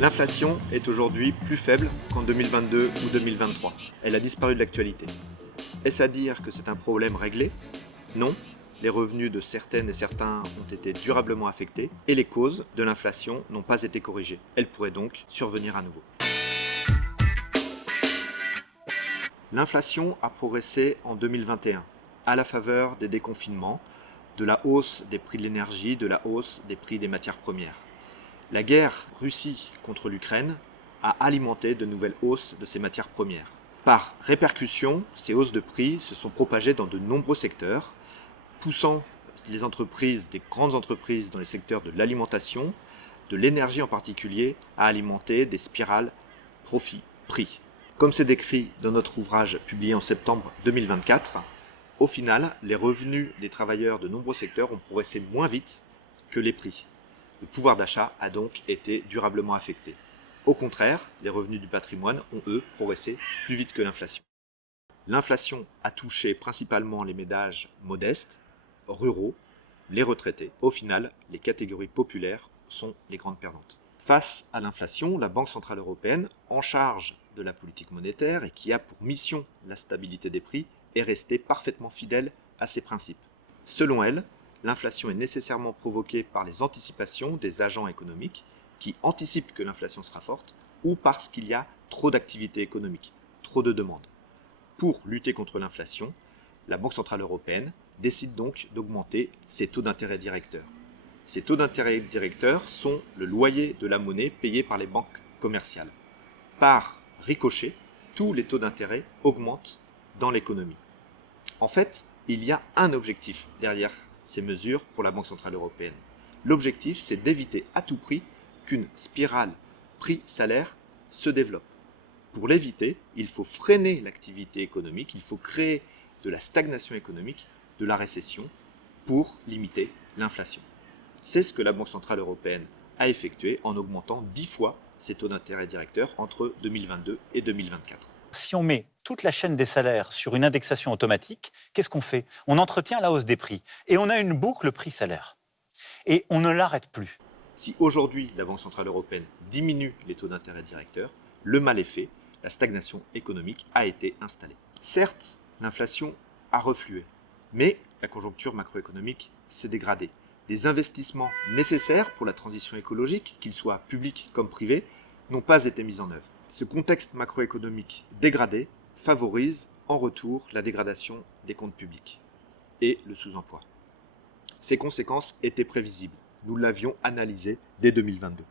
L'inflation est aujourd'hui plus faible qu'en 2022 ou 2023. Elle a disparu de l'actualité. Est-ce à dire que c'est un problème réglé ? Non. Les revenus de certaines et certains ont été durablement affectés et les causes de l'inflation n'ont pas été corrigées. Elle pourrait donc survenir à nouveau. L'inflation a progressé en 2021 à la faveur des déconfinements, de la hausse des prix de l'énergie, de la hausse des prix des matières premières. La guerre Russie contre l'Ukraine a alimenté de nouvelles hausses de ces matières premières. Par répercussion, ces hausses de prix se sont propagées dans de nombreux secteurs, poussant les entreprises, des grandes entreprises dans les secteurs de l'alimentation, de l'énergie en particulier, à alimenter des spirales profit-prix. Comme c'est décrit dans notre ouvrage publié en septembre 2024, au final, les revenus des travailleurs de nombreux secteurs ont progressé moins vite que les prix. Le pouvoir d'achat a donc été durablement affecté. Au contraire, les revenus du patrimoine ont, eux, progressé plus vite que l'inflation. L'inflation a touché principalement les ménages modestes, ruraux, les retraités. Au final, les catégories populaires sont les grandes perdantes. Face à l'inflation, la Banque centrale européenne, en charge de la politique monétaire et qui a pour mission la stabilité des prix, est restée parfaitement fidèle à ses principes. Selon elle, l'inflation est nécessairement provoquée par les anticipations des agents économiques qui anticipent que l'inflation sera forte ou parce qu'il y a trop d'activité économique, trop de demandes. Pour lutter contre l'inflation, la Banque centrale européenne décide donc d'augmenter ses taux d'intérêt directeurs. Ces taux d'intérêt directeurs sont le loyer de la monnaie payé par les banques commerciales. Par ricochet, tous les taux d'intérêt augmentent dans l'économie. En fait, il y a un objectif derrière ces mesures pour la Banque centrale européenne. L'objectif, c'est d'éviter à tout prix qu'une spirale prix-salaire se développe. Pour l'éviter, il faut freiner l'activité économique, il faut créer de la stagnation économique, de la récession, pour limiter l'inflation. C'est ce que la Banque centrale européenne a effectué en augmentant 10 fois ses taux d'intérêt directeurs entre 2022 et 2024. Si on met toute la chaîne des salaires sur une indexation automatique, qu'est-ce qu'on fait ? On entretient la hausse des prix et on a une boucle prix-salaire. Et on ne l'arrête plus. Si aujourd'hui la Banque centrale européenne diminue les taux d'intérêt directeurs, le mal est fait, la stagnation économique a été installée. Certes, l'inflation a reflué, mais la conjoncture macroéconomique s'est dégradée. Des investissements nécessaires pour la transition écologique, qu'ils soient publics comme privés, n'ont pas été mis en œuvre. Ce contexte macroéconomique dégradé favorise en retour la dégradation des comptes publics et le sous-emploi. Ces conséquences étaient prévisibles. Nous l'avions analysé dès 2022.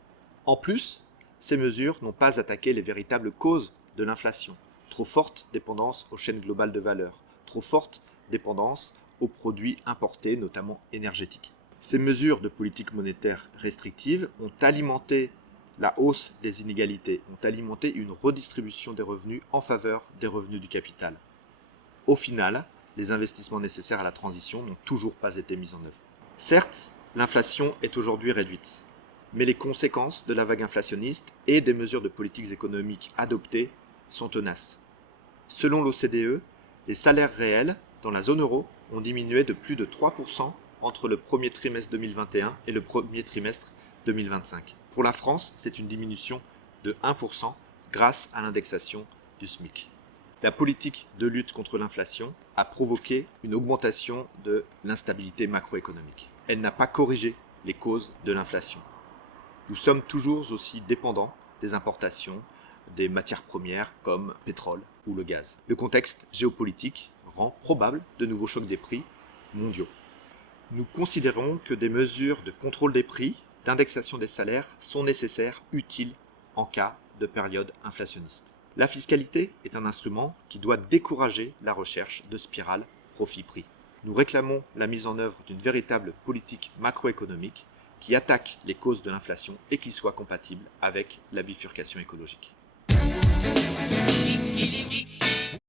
En plus, ces mesures n'ont pas attaqué les véritables causes de l'inflation. Trop forte dépendance aux chaînes globales de valeur, trop forte dépendance aux produits importés, notamment énergétiques. Ces mesures de politique monétaire restrictive ont alimenté la hausse des inégalités, ont alimenté une redistribution des revenus en faveur des revenus du capital. Au final, les investissements nécessaires à la transition n'ont toujours pas été mis en œuvre. Certes, l'inflation est aujourd'hui réduite, mais les conséquences de la vague inflationniste et des mesures de politiques économiques adoptées sont tenaces. Selon l'OCDE, les salaires réels dans la zone euro ont diminué de plus de 3% entre le premier trimestre 2021 et le premier trimestre 2025. Pour la France, c'est une diminution de 1% grâce à l'indexation du SMIC. La politique de lutte contre l'inflation a provoqué une augmentation de l'instabilité macroéconomique. Elle n'a pas corrigé les causes de l'inflation. Nous sommes toujours aussi dépendants des importations des matières premières comme le pétrole ou le gaz. Le contexte géopolitique rend probable de nouveaux chocs des prix mondiaux. Nous considérons que des mesures de contrôle des prix, d'indexation des salaires sont nécessaires, utiles en cas de période inflationniste. La fiscalité est un instrument qui doit décourager la recherche de spirales profit-prix. Nous réclamons la mise en œuvre d'une véritable politique macroéconomique qui attaque les causes de l'inflation et qui soit compatible avec la bifurcation écologique.